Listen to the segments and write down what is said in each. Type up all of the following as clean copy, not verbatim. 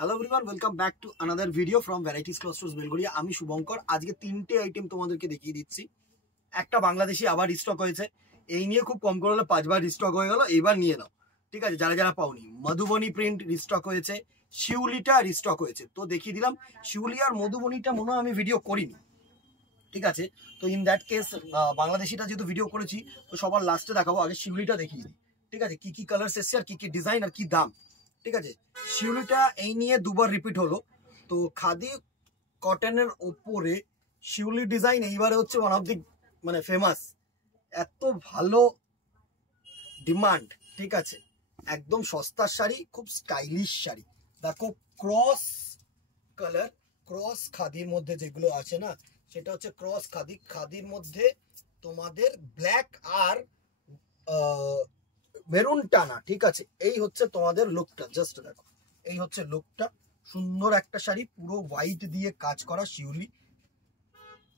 Hello everyone, welcome back to another video from varieties cloth stores Belgharia. আমি শুভঙ্কর। আজকে তিনটে item তোমাদেরকে দেখিয়ে দিচ্ছি। একটা বাংলাদেশি আবার রিস্টক হয়েছে, এই নিয়ে খুব কম করে হলে 5বার রিস্টক হয়ে গেল, এইবার নিয়ে নাও। ঠিক আছে, যারা যারা পাওনি। মধুবনী প্রিন্ট রিস্টক হয়েছে, শিউলিটা রিস্টক হয়েছে, তো দেখিয়ে দিলাম। শিউলি আর মধুবনীটা মনে হয় আমি ভিডিও করিনি, ঠিক আছে। তো ইন দ্যাট কেস বাংলাদেশিটা যেহেতু ভিডিও করেছি, তো সবার লাস্টে দেখাবো। আগে শিউলিটা দেখিয়ে দিই, ঠিক আছে, কি কি কালার এসছে আর কি কি ডিজাইন আর কি দাম। ঠিক আছে, শিউলিটা এই নিয়ে দুবার রিপিট হলো। তো খাদি কটনের ওপরে শিউলি ডিজাইন এইবারে হচ্ছে ওয়ান অফ দি মানে ফেমাস। এত ভালো ডিমান্ড, ঠিক আছে, একদম সস্তার শাড়ি, খুব স্টাইলিশ শাড়ি। দেখো ক্রস কালার, ক্রস খাদির মধ্যে যেগুলো আছে না, সেটা হচ্ছে ক্রস খাদি। খাদির মধ্যে তোমাদের ব্ল্যাক আর মেরুন টানা, ঠিক আছে। এই হচ্ছে তোমাদের লুকটা, জাস্ট দেখো, এই হচ্ছে লুকটা। সুন্দর একটা শাড়ি, পুরো হোয়াইট দিয়ে কাজ করা শিউলি।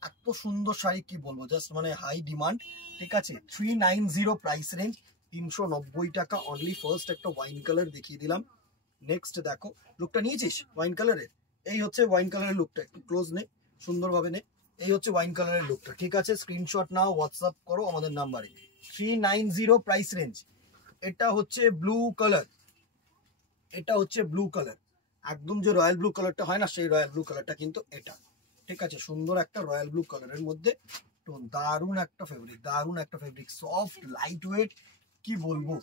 এত সুন্দর শাড়ি কি বলবো, জাস্ট মানে হাই ডিমান্ড, ঠিক আছে। 390 প্রাইস রেঞ্জ, 390 টাকা অনলি। ফার্স্ট একটা ওয়াইন কালার দেখিয়ে দিলাম। নেক্সট দেখো, লুকটা নিয়েছিস ওয়াইন কালারের? এই হচ্ছে ওয়াইন কালারের লুকটা, একটু ক্লোজ নে, সুন্দরভাবে নে। এই হচ্ছে ওয়াইন কালারের লুকটা, ঠিক আছে। স্ক্রিনশট নাও, হোয়াটসঅ্যাপ করো আমাদের নাম্বারে। 390 প্রাইস রেঞ্জ। এটা হচ্ছে ব্লু কালার, এটা হচ্ছে ব্লু কালার, একদম যে রয়্যাল ব্লু কালারটা হয় না, সেই রয়্যাল ব্লু কালারটা কিন্তু এটা, ঠিক আছে। সুন্দর একটা রয়্যাল ব্লু কালারের মধ্যে টোন, দারুণ একটা ফেব্রিক, দারুণ একটা ফেব্রিক, সফট লাইট ওয়েট, কি বলবো।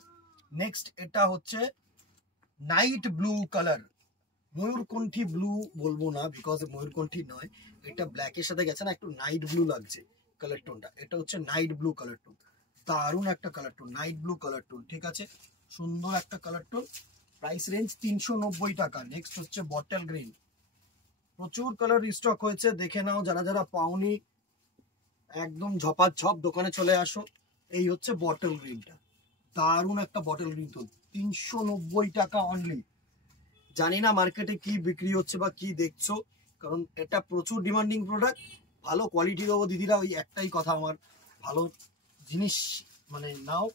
নেক্সট এটা হচ্ছে নাইট ব্লু কালার, ময়ূরকণ্ঠী ব্লু বলবো না, বিকজ ময়ূরকণ্ঠী নয়, এটা ব্ল্যাকের সাথে গেছে না, একটু নাইট ব্লু লাগছে কালার টোনটা। এটা হচ্ছে নাইট ব্লু কালার টোন, দারুণ একটা colour tone, night blue colour tone, ঠিক আছে, সুন্দর একটা কালার টোন। প্রাইস রেঞ্জ 390 টাকা। নেক্সট হচ্ছে বটল গ্রিন, প্রচুর কালার রিস্টক হয়েছে, দেখে নাও। যারা যারা পাওনি একদম ঝপাঝপ দোকানে চলে আসো। এই হচ্ছে বটল গ্রিনটা, দারুণ একটা বটল গ্রিন টোন, 390 টাকা অনলি। জানি না মার্কেটে কি বিক্রি হচ্ছে বা কি দেখছো, কারণ এটা প্রচুর ডিমান্ডিং প্রোডাক্ট। ভালো কোয়ালিটি দেবো দিদিরা, ওই একটাই কথা আমার, ভালো জিনিস মানে নাও,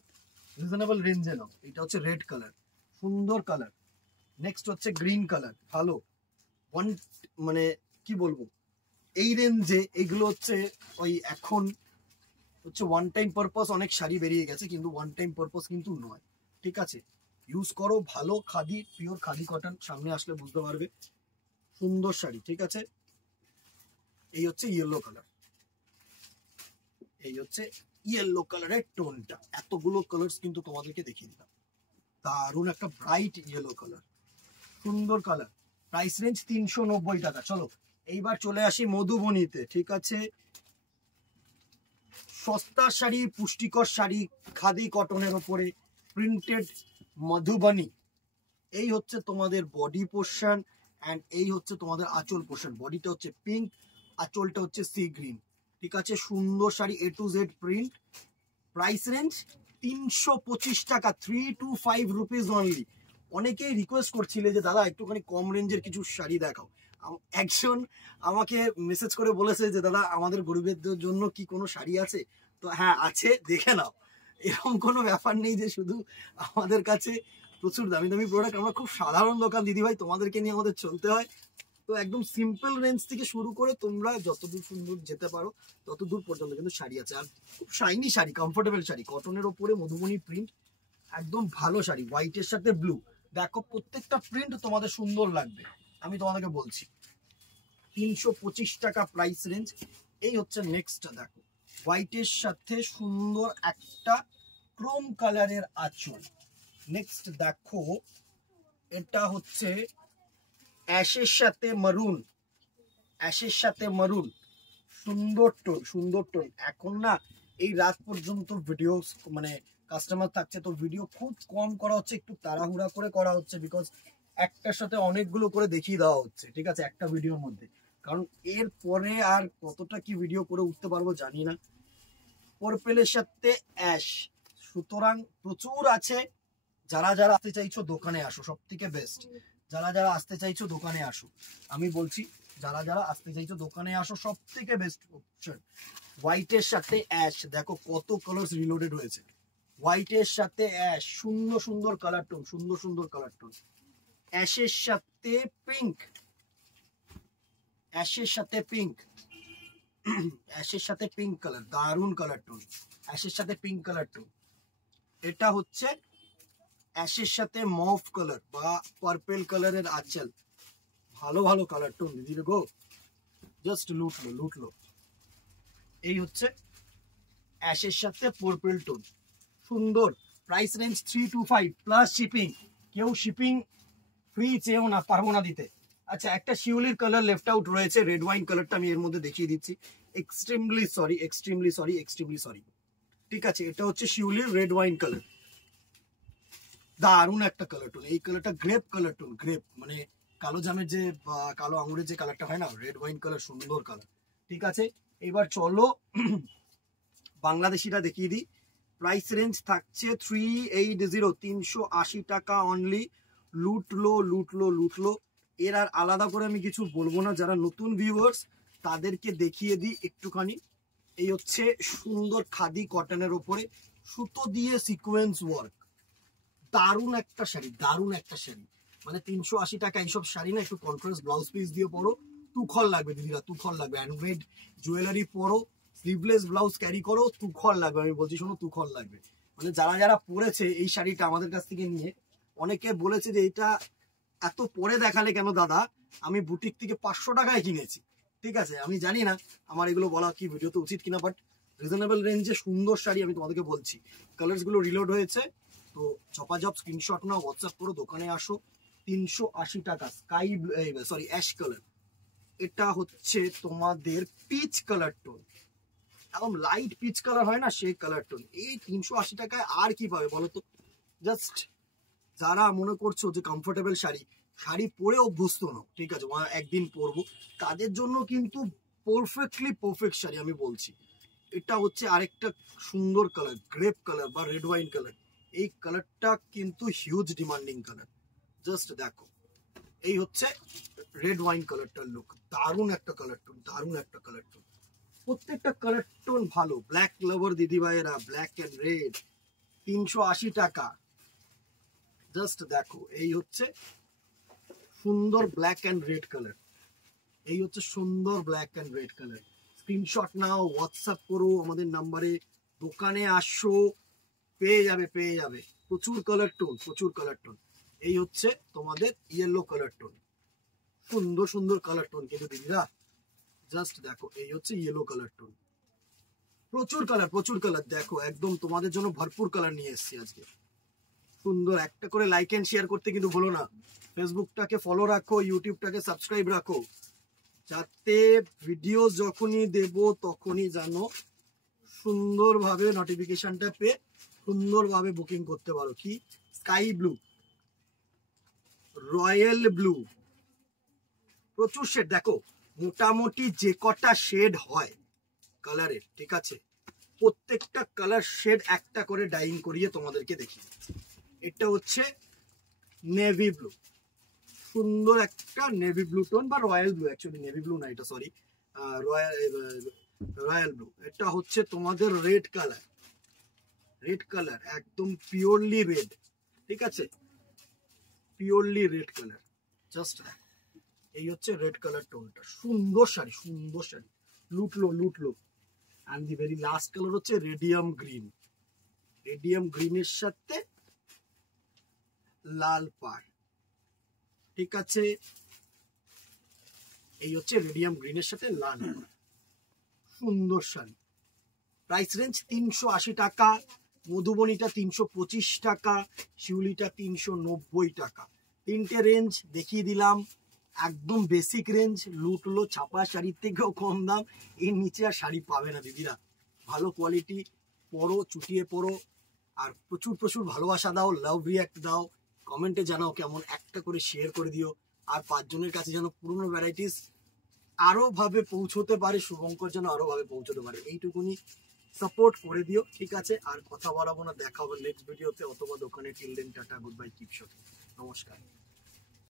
রিজনেবল রেঞ্জে নাও। এটা হচ্ছে রেড কালার, সুন্দর কালার। নেক্সট হচ্ছে গ্রিন কালার, ভালো ওয়ান মানে কি বলবো, এই রেঞ্জে এগুলো হচ্ছে ওই এখন হচ্ছে ওয়ান টাইম পারপাস। অনেক শাড়ি বেরিয়ে গেছে, কিন্তু ওয়ান টাইম পারপাস কিন্তু নয়, ঠিক আছে। ইউজ করো, ভালো খাদি, পিওর খাদি কটন, সামনে আসলে বুঝতে পারবে। সুন্দর শাড়ি, ঠিক আছে। এই হচ্ছে ইয়েলো কালার, এই হচ্ছে ইয়েলো কালারের টোনটা। এতগুলো কালার্স কিন্তু তোমাদেরকে দেখিয়ে দিলাম, দারুণ একটা ব্রাইট ইয়েলো কালার, সুন্দর কালার। প্রাইস রেঞ্জ 390 টাকা। চলো এইবার চলে আসি মধুবনীতে, ঠিক আছে। সস্তা শাড়ি, পুষ্টিকর শাড়ি, খাদি কটনের ওপরে প্রিন্টেড মধুবনী। এই হচ্ছে তোমাদের বডি পোর্শন অ্যান্ড এই হচ্ছে তোমাদের আঁচল পোর্শন। বডিটা হচ্ছে পিঙ্ক, আঁচলটা হচ্ছে সি গ্রিন, ঠিক আছে। সুন্দর sari, A to Z print. Price range 325 টাকা, 325 রুপিস অনলি। অনেকেই রিকোয়েস্ট করছিলে যে দাদা একটুখানি কম রেঞ্জের কিছু শাড়ি দেখাও। একজন আমাকে মেসেজ করে বলেছে যে দাদা আমাদের গরিবদের জন্য কি কোনো শাড়ি আছে? তো হ্যাঁ আছে, দেখে নাও। এরকম কোনো ব্যাপার নেই যে শুধু আমাদের কাছে প্রচুর দামি দামি প্রোডাক্ট। আমরা খুব সাধারণ দোকান দিদিভাই, তোমাদেরকে নিয়ে আমাদের চলতে হয়। তো একদম সিম্পল রেঞ্জ থেকে শুরু করে তোমরা যতদূর সুন্দর যেতে পারো ততদূর পর্যন্ত কিন্তু শাড়ি আছে। আর খুব শাইনি শাড়ি, কমফোর্টেবল শাড়ি, কটনের ওপরে মধুবনী প্রিন্ট, একদম ভালো শাড়ি। হোয়াইটের সাথে ব্লু, দেখো প্রত্যেকটা প্রিন্ট তোমাদের সুন্দর লাগবে, আমি তোমাদেরকে বলছি। 325 টাকা প্রাইস রেঞ্জ। এই হচ্ছে নেক্সটটা, দেখো হোয়াইটের সাথে সুন্দর একটা ক্রোম কালারের আঁচল। নেক্সট দেখো, এটা হচ্ছে অ্যাশের সাথে মারুন, অ্যাশের সাথে মারুন, সুন্দর টোন, সুন্দর টোন। এখন না এই রাত পর্যন্ত ভিডিও মানে কাস্টমার থাকছে, তো ভিডিও খুব কম করা হচ্ছে, একটু তাড়াহুড়া করে করা হচ্ছে, বিকজ একটার সাথে অনেকগুলো করে দেখিয়ে দেওয়া হচ্ছে, ঠিক আছে, একটা ভিডিওর মধ্যে। কারণ এর পরে আর কতটা কি ভিডিও করে উঠতে পারবো জানি না। পার্পেলের সাথে অ্যাশ, সুতরাং প্রচুর আছে। যারা যারা আসতে চাইছো দোকানে আসো, সব থেকে বেস্ট। যারা যারা আসতে চাইছো দোকানে আসো, আমি বলছি যারা যারা আসতে চাইছো দোকানে আসো, সব থেকে বেস্ট অপশন। হোয়াইটের সাথে অ্যাশ, দেখো কত কালার রিলোডেড হয়েছে। হোয়াইটের সাথে অ্যাশ, সুন্দর সুন্দর কালার টোন, সুন্দর সুন্দর কালার টোন। অ্যাশের সাথে পিঙ্ক, অ্যাশের সাথে পিঙ্ক, অ্যাশের সাথে পিঙ্ক কালার, দারুন কালার টোন, অ্যাশের সাথে পিঙ্ক কালার টোন। এটা হচ্ছে অ্যাশের সাথে মভ কালার বা পার্পল কালারের আঁচল, ভালো ভালো কালার টোন দিদি গো, জাস্ট লুটলো লুটলো। এই হচ্ছে অ্যাশের সাথে পার্পল টোন, সুন্দর। Price range 325 plus shipping. কেউ শিপিং ফ্রি চেয়েও না, পারবো না দিতে। আচ্ছা, একটা শিউলির কালার লেফট আউট রয়েছে, রেড ওয়াইন কালারটা আমি এর মধ্যে দেখিয়ে দিচ্ছি। Extremely sorry, extremely sorry, extremely sorry. ঠিক আছে, এটা হচ্ছে শিউলির রেড ওয়াইন কালার, দারুণ একটা কালার টোন। এই কালারটা গ্রেপ কালার টোন, গ্রেপ মানে কালো জামের যে কালো আঙুরের যে কালারটা হয় না, রেড ওয়াইন কালার, সুন্দর কালার। ঠিক আছে, এবার চলো বাংলাদেশিটা দেখিয়ে দিই। প্রাইস রেঞ্জ থাকছে 380, 380 টাকা অনলি। লুটলো লুটলো লুটলো। এর আর আলাদা করে আমি কিছু বলবো না, যারা নতুন ভিউয়ার্স তাদেরকে দেখিয়ে দিই একটুখানি। এই হচ্ছে সুন্দর খাদি কটনের ওপরে সুতো দিয়ে সিকোয়েন্স ওয়ার্ক, দারুণ একটা শাড়ি, দারুণ একটা শাড়ি। মানে 380 টাকা এইসব শাড়ি না, একটু কন্ট্রাস্ট ব্লাউজ পিস দিয়ে পরো, তুখল লাগবে দিদিরা, তুখল লাগবে। হ্যান্ডমেড জুয়েলারি পরো, স্লিভলেস ব্লাউজ ক্যারি করো, তুখল লাগবে। আমি বলছি শোনো, তুখল লাগবে। মানে যারা যারা পরেছে এই শাড়িটা আমাদের কাছ থেকে নিয়ে, অনেকে বলেছে যে এটা এত পরে দেখালে কেন দাদা, আমি বুটিক থেকে 500 টাকায় কিনেছি। ঠিক আছে, আমি জানি না আমার এগুলো বলা কি ভিডিওতে উচিত কিনা, বাট রিজনেবল রেঞ্জে সুন্দর শাড়ি আমি তোমাদেরকে বলছি। কালার্স গুলো রিলোড হয়েছে, তো ঝপাঝপ স্ক্রিনশট নাও, হোয়াটসঅ্যাপ করো, দোকানে আসো। 380 টাকা স্কাই সরি অ্যাশ কালার। এটা হচ্ছে তোমাদের পিচ কালার টোন, একদম লাইট পিচ কালার হয় না, সেই কালার টোন। এই 380 টাকায় আর কি পাবে বলো তো? জাস্ট যারা মনে করছো যে কমফোর্টেবল শাড়ি, শাড়ি পরে অভ্যস্ত নও, ঠিক আছে, একদিন পরবো, তাদের জন্য কিন্তু পারফেক্টলি পারফেক্ট শাড়ি আমি বলছি। এটা হচ্ছে আরেকটা সুন্দর কালার, গ্রেপ কালার বা রেড ওয়াইন কালার। এই কালারটা কিন্তু হিউজ ডিমান্ডিং কালার, জাস্ট দেখো। এই হচ্ছে রেড ওয়াইন কালারটার লুক, দারুণ একটা কালার টোন, দারুণ একটা কালার টোন। প্রত্যেকটা কালার টোন ভালো। ব্ল্যাক লাভার দিদি ভাইয়েরা, ব্ল্যাক এন্ড রেড, 380 টাকা। জাস্ট দেখো, এই হচ্ছে সুন্দর ব্ল্যাক এন্ড রেড কালার, এই হচ্ছে সুন্দর black and red colour. Screenshot নাও, হোয়াটসঅ্যাপ করো আমাদের নাম্বারে, দোকানে আসো, পেয়ে যাবে পেয়ে যাবে। প্রচুর কালার টোন, প্রচুর কালার টোন। এই হচ্ছে তোমাদের ইয়েলো কালার টোন, সুন্দর সুন্দর কালার টোন কিন্তু দিদিরা, জাস্ট দেখো। এই হচ্ছে ইয়েলো কালার টোন, প্রচুর কালার, প্রচুর কালার। দেখো একদম তোমাদের জন্য ভরপুর কালার নিয়ে এসেছি আজকে, সুন্দর। একটা করে লাইক এন্ড শেয়ার করতে কিন্তু ভুলো না। ফেসবুকটাকে ফলো রাখো, ইউটিউবটাকে সাবস্ক্রাইব রাখো, যাতে ভিডিও যখনই দেব তখনই জানো সুন্দরভাবে নোটিফিকেশনটা পেয়ে সুন্দরভাবে বুকিং করতে পারো। কি স্কাই ব্লু, রয়্যাল ব্লু, প্রচুর শেড। দেখো মোটামুটি যে কটা শেড হয় কালারের, ঠিক আছে, প্রত্যেকটা কালার শেড একটা করে ডাইং করিয়ে তোমাদেরকে দেখি। এটা হচ্ছে নেভি ব্লু, সুন্দর একটা নেভি ব্লু টোন বা royal blue, actually navy blue না এটা, সরি, রয়্যাল ব্লু। এটা হচ্ছে তোমাদের রেড কালার, রেড কালার একদম পিওরলি রেড, ঠিক আছে, পিওরলি রেড কালার। জাস্ট এই হচ্ছে রেড কালার টোনটা, সুন্দর শাড়ি, সুন্দর শাড়ি, লুটলো লুটলো। And the very last colour হচ্ছে রেডিয়াম গ্রিন, রেডিয়াম গ্রিনের সাথে লাল পাড়, ঠিক আছে। এই হচ্ছে রেডিয়াম গ্রিনের সাথে লাল পাড়, সুন্দর শাড়ি। প্রাইস রেঞ্জ 380 টাকা, মধুবনীটা 325 টাকা, শিউলিটা 390 টাকা। তিনটে রেঞ্জ দেখিয়ে দিলাম, একদম বেসিক রেঞ্জ। লুটলো, ছাপা শাড়ির থেকেও কম দাম, এর নিচে আর শাড়ি পাবে না দিদিরা। ভালো কোয়ালিটি, পরো, চুটিয়ে পরো, আর প্রচুর প্রচুর ভালোবাসা দাও, লাভ রিয়াক্ট দাও, কমেন্টে জানাও কেমন, একটা করে শেয়ার করে দিও। আর 5 জনের কাছে যেন পুরোনো ভ্যারাইটিস আরো ভাবে পৌঁছতে পারে, শুভঙ্কর যেন আরো ভাবে পৌঁছতে পারে, এইটুকুনি সাপোর্ট করে দিও, ঠিক আছে। আর কথা বাড়াবো না, দেখা হবে নেক্সট ভিডিওতে অথবা দোকানে। Till then tata, good bye, keep shopping, নমস্কার।